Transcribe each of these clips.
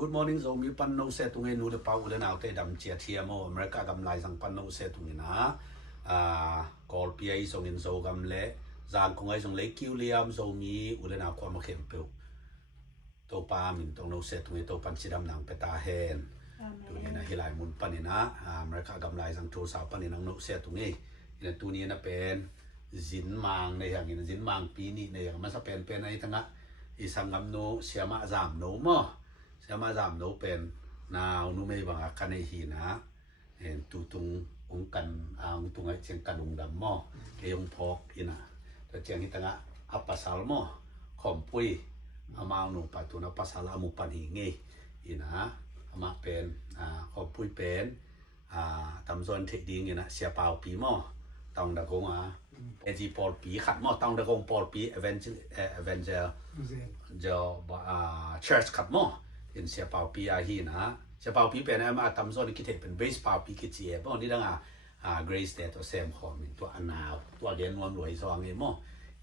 Good morning zo mi pan no se tungai nu le pau le nau te dam chia thia mo America gam lai sang pan no se tungai na call pi ai song in zo gam le zang kong ai song le kiu liam zo mi u le nau kwa ma khem pe to pa min tong no se tungai to pan chidam nang pe ta hen tu ni na hilai mun pan ni na America gam lai sang thu sa pan ni nang no se tungai ina tu ni na pen zin mang nei hang in zin mang pi ni nei ma sa pen pen ai tanga isang gam no siama zam no mo sama zam no pen now nu me bang akan hi na en tu tung ung kan ang tung ai cheng kanung dam mo ke yong phok ina ta cheng hi tanga apasal mo khom pui amang nu pa tu na pasal amu pan hi nge ina ama pen khom pui pen tam zon the ding ina sia pau pi mo tong da gong eji pol pi khat mo tong da gong pol pi avenger jo church khat mo in sia pau pi hi na sia pau pi pen ma tam zon ki the pen base pau pi ki chi e bo ni da grace de to sem khom min to anaw to gen nuam loi so ang e mo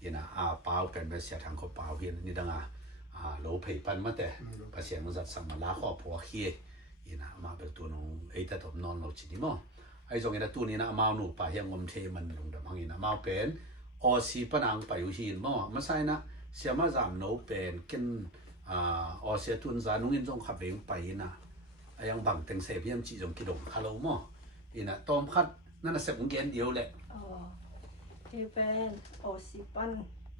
ina pau pen be sia thang ko pau hin ni da lo phei pan ma te pa sia no zat sam ma la kho pho hi ina ma be tu no ei ta top non lo chi ni mo ai zong ina tu ni na ma nu pa hiang ngom the man lung da hang ina ma pen o si panang pa yu hin mo ma sai na sia ma zam no pen ken o sia tun za nung in jong khap veng pai na ayang bang teng se piam chi jong ki dong khalo mo ina tom khat na na se bung gen dio leที่เป็นโอซิปัน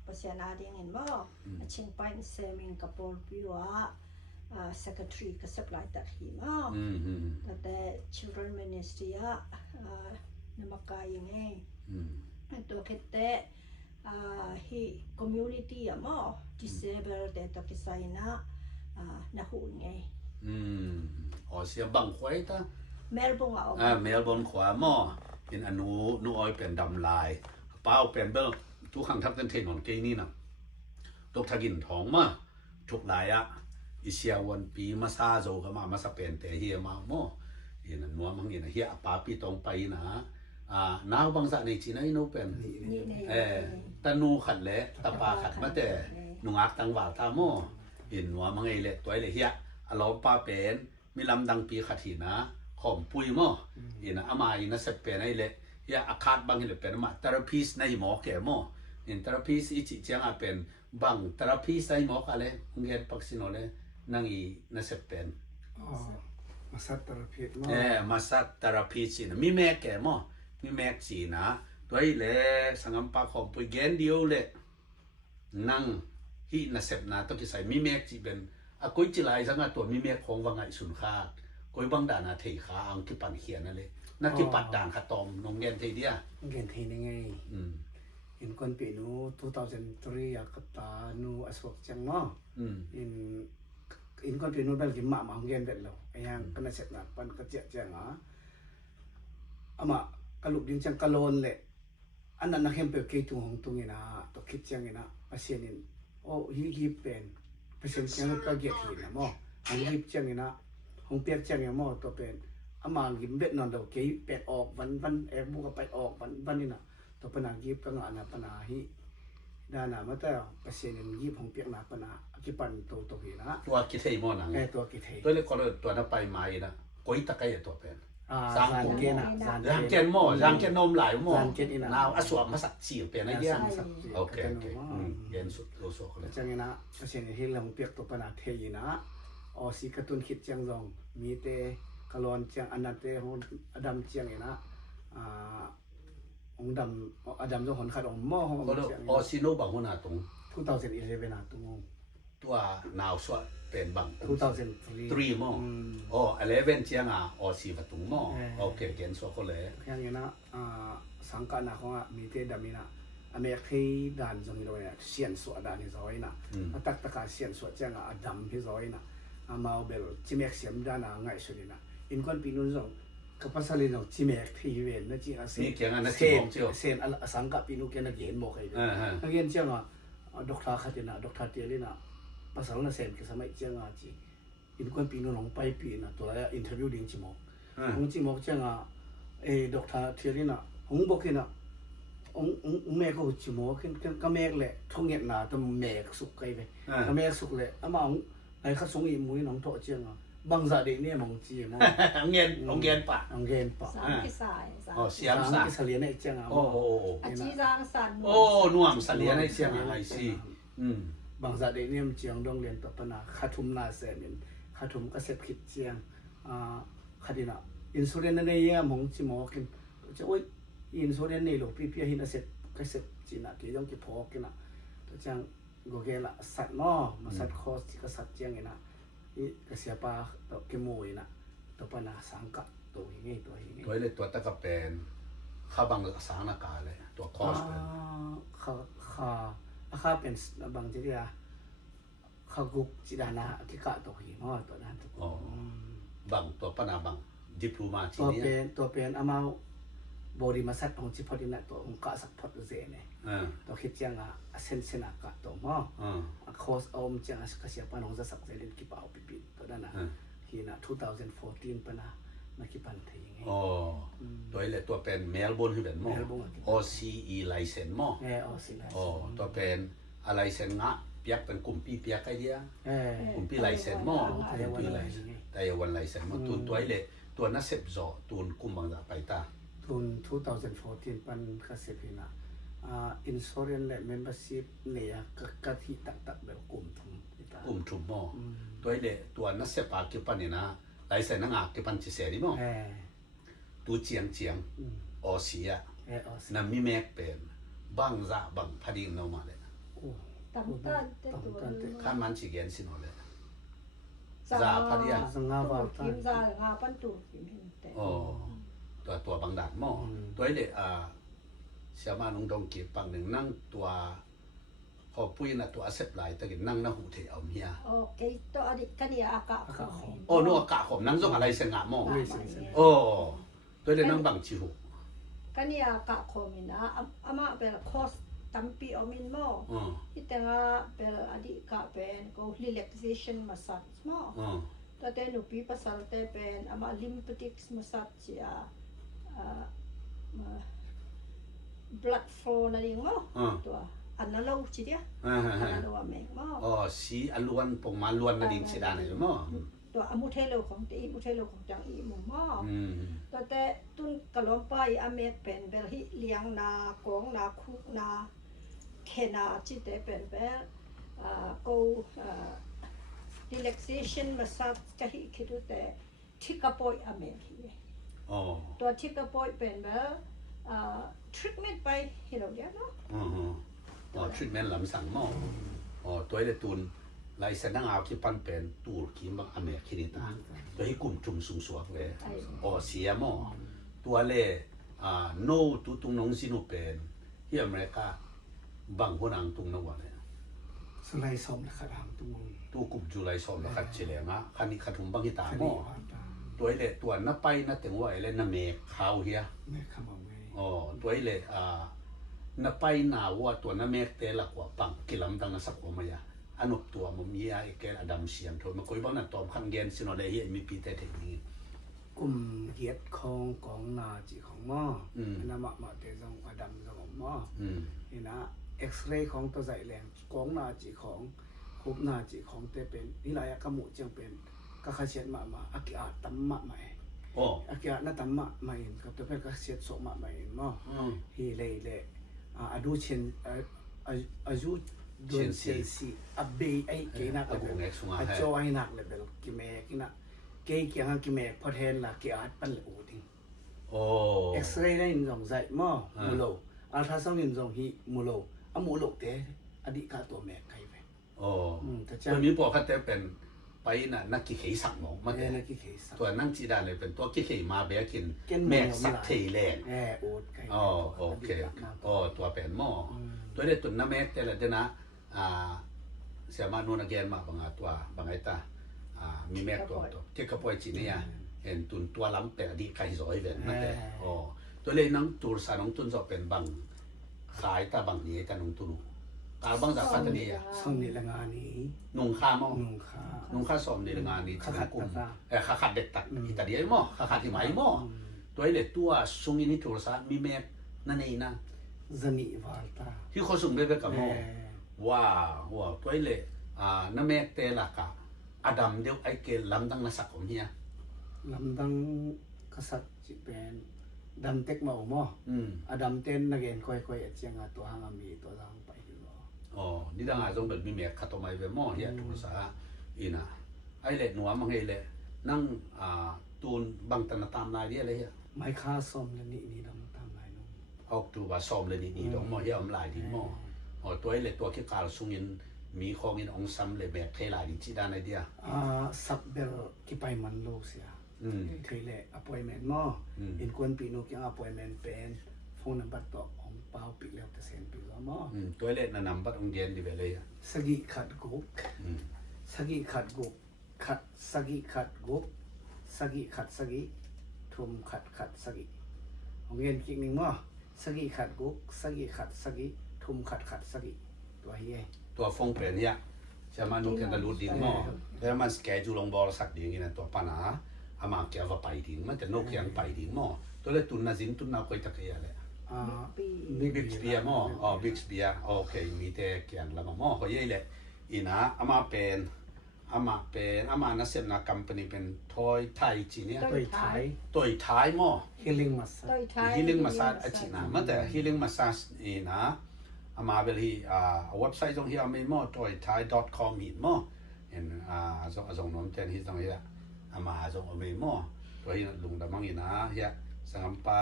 ภาษาหน้าเดียงเห็นบ่เชียงไปเซมิงกับโปลปิวะsecretary ก็สับหลายตัดหิมะแต่ children ministry นมักกายยังไงตัวคิดแต่ที่ community อะมั้ง disabled แต่ตัวคิดใส่นะหุ่นไงo sia bang khwai ta เมลบงอ่ะMelbourne khwa mo in anu nu oi pen dam lai pau pen bel tu khang thap ten non ke ni na tok thagin thong ma thuk lai a isia wan pi ma sa zo ka ma sa pen te hi ma mo in nuam hang in hi pa pi tong pai na naw bang sa nei chi nai no pen ta nu khat le ta pa khat ma te nu ngak tang wa ta mo in nuam hang ei le toy le hi a lo pa pen mi lam dang pi khat hi na khom pui mo ina ama ina se pen ai le ya akhat bang le pen ma therapist nai mo ke mo in therapist ichi chiang a pen bang therapist ai mo ka le nget paksino le nangi na se pen masat therapist mo masat therapist ina mi me ke mo mi me chi na toi le sangam pa khom pui gen dio le nang hi na sep na to ki sai mi me chi ben a koi chi lai sanga to mi me khong wa ngai sun kha koi bang da na thei kha ang ki pan hian na le na ki pat dang kha tom nong gen thei dia gen thei ni ngai in kon pe nu 2003 ya kata nu aswak chang mo in kon pe nu bel ki ma gen vet lo ayang kana set na pan ka che chang ama kaluk din chang kalon le anan na hem pe ke tu hong tu ina to khit chang ina pasien in o hi pen pasien chang ka ge thi na mo hong hi chang ina hong pek chang ya mo to pen amang gim bet non do ke pek ok van e bu ka pai ok van ni na to pana gi ka nga na pana hi dana mata pasien gi hong pek na pana ki pan to hi naตัวki thei mo nang to ki thei to le ko to na pai mai na koi ta kai to pen sang ke na yang ken mo yang ken nom lai mo sang ken ina now aswa ma sak chi pen na dia okay gen su lo so ko chang ina pasien hi long pek to pana thei na o si katun khit chang jong mi te kalon chang anate hon adam chang ina ong dam adam jo hon khat ong mo hon chang o si no bang hona tung 2011 na tung ตัว now so เป็นบาง 2003 mo oh 11 chiang o si va tung mo okay gen so ko le yang ina sangka na ko mi te damina ame khi dan jong ro ya sian so da ni zoi na atak taka sian so chang adam hi zoi na amao bel chimek siam da na ngai su ni na in kon pinun jong kapasali no chimek thi ven na chi a se ni kyang na si bong chio sen sangka pinu ke na gen mo kai na gen chang dokta khatina dokta telina pasal na sen ke samai chang chi in kon pinun long pai pi na to ya interview ding chi mo hong chi mo chang dokta telina hong bokina ông mẹ có chỉ mua cái mẹ lệ thông nhận là tầm mẹ sụp cây về cái mẹ sụp lệ mà ông này khát sống im mũi nóng thọ chưa à บางจะเด็กเนี่ยมองจีมอง เงียนองเงียนปะ องเกนปะ สามกิสายสาม อ๋อเสียม สา สะ มกิสเลียนไอ้เจ้าอ่ะ โอ้โอ้ อาชีรางสัน โอ้น่วมสะเลียนให้เสียงอะไรสิบางจะเด็กเนี่ยมันเจียงดงเรียนต่อปนาขาทุมนาเซมินขาทุมก็เสพคิดเจียงคดีน่ะอินซูลินนั่นเองมองจีมอกินจะโอ้ยอินซูลินนี่หลวงพี่หินเสพก็เสพจีน่ะกี่ต้องกี่พอกินน่ะตัวจังก็เกละสัตว์เนาะมาสัตว์คอสก็สัตว์เจียงไงนะนี่ก็เสียปาตัวเกมวยน่ะตัวปนาสังกัดตัวอย่างงี้ตัวอย่างงี้ ตัวเลยตัวตะกะเป็นข้าบังสางนากาเลยตัวคอสเป็น ข้าเป็นบางทีอ่ะข้ากุกจิดานาที่กะตัวหิมอตัวนั้นตัว บังตัวปนาบังดิปโลมาที ตัว นี้ เป็นอามาบริมาสัตของจิพอดีนะตัวองค์กะสักพอดเจเนี่ยตัวคิดยังอ่ะเซนเซนักะตัวมอคอสอมจังก็เสียปานองจะสักเจริญกิปเอาปิปิตัวนั้นนะฮีนะ2014ปนะมาคิปันทีไง อ๋อตัวเลยตัวเป็นเมลเบิร์นที่เป็นมอ OCE ไลเซนมอ เอาสินะ อ๋อตัวเป็นอะไรเซนงะเปียกเป็นกลุ่มปีเปียกไอเดียกลุ่มปีไลเซนมอกลุ่มปีไลเซนแต่วันไลเซนมอตุนตัวเลยตัวนักเสพจอตุนกุมบังดาไปตา ทุน2014ปันก็เสียพินะอินชัวเรนซ์และเมมเบอร์ชิพเนี่ยก็ที่ตักแบบกลุ่มทุน กลุ่มทุมมอตัวเลยตัวนักเสพปากิปันเนี่ยนะไลเซนนังอากิปันจิเสดิมอตัวเจียงออเสียนั่นมีแม็กเป็นบังซาบังพัดิงโนมาเลย ตั้งแต่ตัว ข้ามันชิเกนสิโนเลย ซาพัดยาทีมซางาปันตูทีมเห็นแต่ อ๋อตัวบังดาดหม้อตัวเลยเสียมาลงดงกีปังหนึ่งนั่งตัวพอปุ้ยน่ะตัวเสพไหลตะกี้นั่งหูเทเอาเมีย โอเคตัวอดีตกันยากะ โอ้นัวกะผมนั่งส่งอะไรเสงะหม้อโอ้ตัวเลยนั่งบังชิว กันยากะคอมินะอามาเป็นคอสตัมปีอมินมอที่แต่งเป็นอดีตกะเป็นก็ relaxation massage มอตัวแต่หนูปีภาษาแต่เป็นอามา lymphatic massage อ่ะblood flow นั่นเองมอตัวอันนั้นเราจีเดียอันนั้นเราแม่งมออ๋อสีอลวนปงมาลวนนั่นเองสิดานเลยมอตัวอมุเทโลของตีมุเทโลของจังอีมุมอตัวแต่ตุนกะลอมไปอเมกเป็นเบลฮิเลียงนากองนาคุนาเคนาจิเตเป็นเบลgo relaxation massage จะฮิคิดแต่ทิกะปอยอเมกตัวทิกะปอยเป็นเบลtreatment ไปเห็นเราเดียวเนาะอ๋อ treatment ลำสั่งหม้ออ๋อตัวเลยตุนไลเซนนั่งเอาที่ปันเป็นตูรกินบังอเมริกานิตาตัวให้กลุ่มจุ่มสูงสวกเลยอ๋อเสียหม้อตัวเลยโน้ตุตุงนงสินุเป็นที่อเมริกาบังคนอังตุงนวะเลยสไลด์สมนะครับทางตุงตัวกลุ่มจุไลสมแล้วขัดเฉลี่ยมะคันนี้ขัดถุงบังฮิตาหม้อตัวเลยตัวนับไปนับถึงว่าอะไรนับเมฆขาวเฮียไม่คำว่าไงอ๋อตัวเลยนับไปหนาว่าตัวนับเมฆเตละกว่าปังกิลำตังนัสักว่ามาyaอันนตัวมันมีไอ้แกอดัมเสียมโทมันคุยบ้างนะตอมขันเกนสินอเลยเฮียมีปีแต่เทคนิคกลุ่มเหยียดของนาจีของหม้อน้ำมาเตจงอดัมจงหม้อนี่นะเอ็กซเรย์ของตัวใส่แรงของนาจีของคุบนาจีของเตเป็นนี่หลายกระหมูจึงเป็นก็ขาเชียนมาอากิอาตัมมาใหม่อากิอาหน้าตัมมาใหม่กับตัวเป็นก็เชียนโสมาใหม่หม้อฮีเลยอาดูเชนอายุโดนเซซีอับเบย์ไอ้เกนักเลยอาจอยนักเลยเบลกิเมกินะเกย์เกี่ยงกิเมพอเทนละเกี่ยปันเลยโอ้ดิงเอ็กซเรย์ได้ยินสงสัยมั้งมูโลอัลทราซาวน์ยินสงฮีมูโลอะมูโลเตะอดีตการตัวแม่ใครไปแต่จะมีพวกเขาแต่เป็นไปน่ะนักกิเขยสักหมองมาแต่ตัวนั่งจีดานเลยเป็นตัวกิเขยมาเบียกินแม่สักเทแรงโอเคตัวเป็นหม้อตัวเด็ดตุนน้ำแม่แต่ละเดนะเสียมาโนนเกนมาบางตัวบางไอตามีแม่ตัวที่เขาปล่อยจีเนี่ยเห็นตุนตัวล้ำเป็นอดีตใครสอยเป็นนั่นแต่ตัวเลยนั่งตูร์สาน้องตุนจะเป็นบางขายตาบางนี้แต่น้องตุนตาบางจากพัฒนีส่งในงานนี้นุ่งข้ามั่งนุ่งข้าสอมในงานนี้ที่กลุ่มข้าขัดเด็กตัดอิตาเลียมั่งข้าขัดที่ไหมมั่งตัวเลยตัวส่งอินิตูร์สามีแม่นั่นเองนะZani Valta ที่เขาส่งไปกับหม้อว้าวตัวเลยน้ำแม่เตละกะ อดัมเดียวไอเกลลำตั้งนัสักของเฮีย ลำดังกษัตริย์จิเป็นดำเต็กมาอุโม อดัมเต้นนักเรียนค่อยๆเจียงตัวหางมีตัวหางไปอยู่ อ๋อนี่ดังอาจจะเป็นมีเมียขัดตัวไม่เวมอเฮียทุกษาอีน่ะไอเล็ดหนัวมังเฮเล่นั่งตูนบังตันตามลายเดียอะไรเฮีย ไม้ค่าส้มและนี่ดำตามลายน้อง ออกตัวว่าซ้อมเลยนี่ดอกมอเฮียอำลายดีมออ๋อตัวไอเล็ดตัวขี้กาลสุงินมีของอินองซ้ำเลยแบบเทลายดีจีด้านไอเดีย สับเบลที่ไปมันโลกเสียเทเลอพอยเมนต์มออินควนปีนุกยังอพอยเมนต์เป็นโฟนนัมเบอร์ต่อของเปาปีแล้วแต่เซนปีแล้วมอตัวไอเล็ดนำบัดองเย็นดีไปเลยสกิขัดกุกสกิขัดกุกขัดสกิขัดกุกสกิขัดสกิทุมขัดสกิของเรียนคิกหนึ่งมอสกิขัดกุกสกิขัดสกิทุมขัดสกิตัวเฮียตัวฟงเป็นเนี่ยจะมานุกันตะลุดดิ้งมอแล้วมันสเกจูลงบอลสักดิ้งนี่นะตัวปัญหาอามาเกี่ยวกับไปดิ้งมันจะนกยังไปดิ้งมอตัวเล็กตุนน่ะสินตุนน่ะคอยตะเกียเลยบิ๊กเบียมออ๋อบิ๊กเบียโอเคมีแต่เกี่ยงละมอเขาเย่เลยอีนะอามาเป็นอามาน่ะเสียนะคัมพานีเป็นทอยไทยจีเนี่ยตัวไทยมอ healing massage healing massage จีนะมันแต่ healing massage อีนะอามาเบลีเว็บไซต์ตรงที่อามีมอตัวไทย .com หินมอเห็นส่งน้ำเจนที่ตรงนี้อามาส่งอามีมอตัวที่ลุงดำมังอีนะเฮียสังปา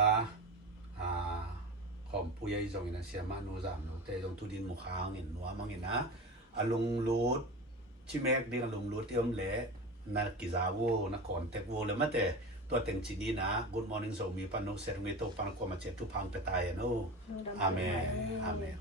คอมปุยส่งอีนะเสียมานูซามนูเตส่งทุดินมุขางเห็นนัวมังอีนะลุงรูดชิเมกดีกับลุงรูดเทียมเละนักกิจาวนักคอนเทกโวเลยมาแต่ตัวเต็งจีนี้นะ Good morning ส่งมีปนุเสร็จมีตัวปนกวมาเจ็บทุกพังไปตายนูอาเมน